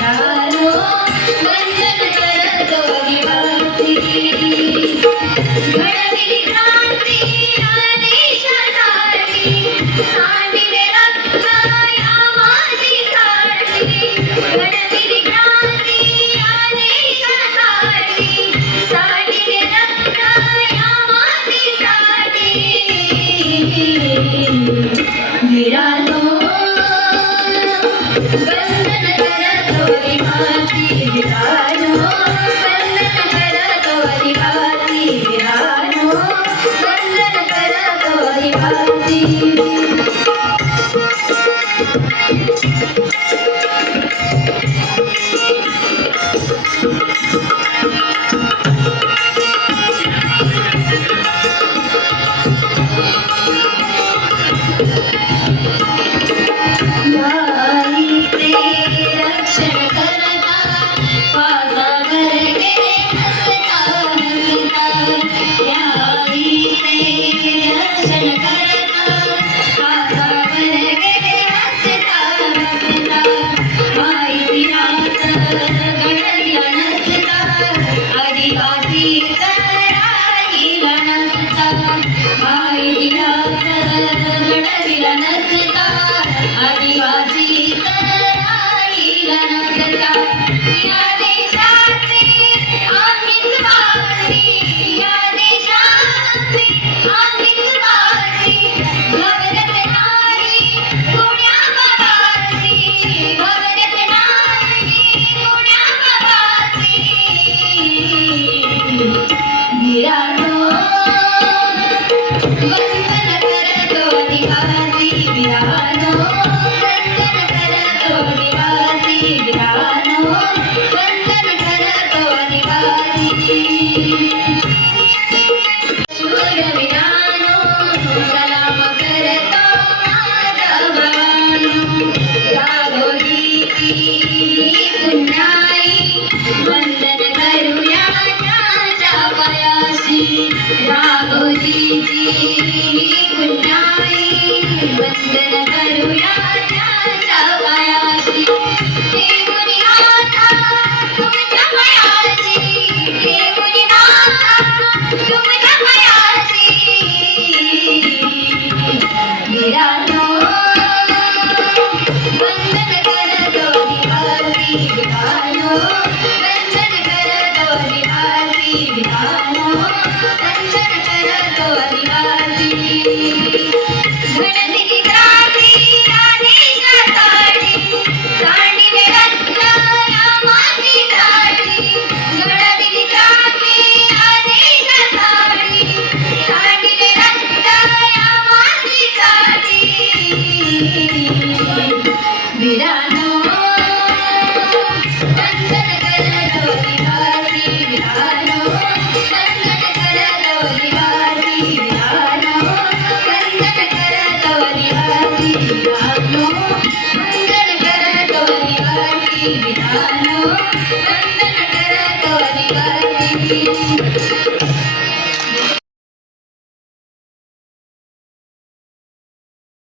विरानो वंदन करतो निवासी घडविली क्रांती आदेशासाठी सांडिले रक्त या मातीसाठी घडविली क्रांती आदेशासाठी सांडिले रक्त या मातीसाठी विरानो वंदन करतो निवासी विरानो वंदन करतो निवासी विरानो वंदन करतो निवासी रक्षण करता पाजावर गेले हसता हसता याईचे रक्षण करता पाजावर गेले हसता हसता इतिहास घडविला नसता आदिवासीचा राहिला नसता इतिहास घडविला नसता आदिवासीचा राहिला नसता या देशाचे आम्हीच वासी या देशाचे आम्हीच वासी घाबरत नाही कोण्या बाबासी घाबरत नाही कोण्या बाबासी विरानो वंदन करतो निवासी विरानो वंदन करतो निवासी विरानो वंदन करतो निवासी शूर विरानो सलाम करतो माझा भावानो राघोजीची पुण्याई वंदन करूया त्याच्या पायाशी राघोजीची पुण्याई वंदन करूया त्याच्या पायाशी देऊनी माता तुमच्या पायाशी देऊनी माता तुमच्या पायाशी विरानो वंदन करतो निवासी विरानो वंदन करतो निवासी विरानो वंदन करतो निवासी घडविली क्रांती आदेशासाठी सांडिले रक्त या मातीसाठी घडविली क्रांती आदेशासाठी सांडिले रक्त या मातीसाठी विरानो वंदन करतो निवासी विरानो वंदन करतो निवासी विरानो वंदन करतो निवासी विरानो वंदन करतो निवासी विरानो वंदन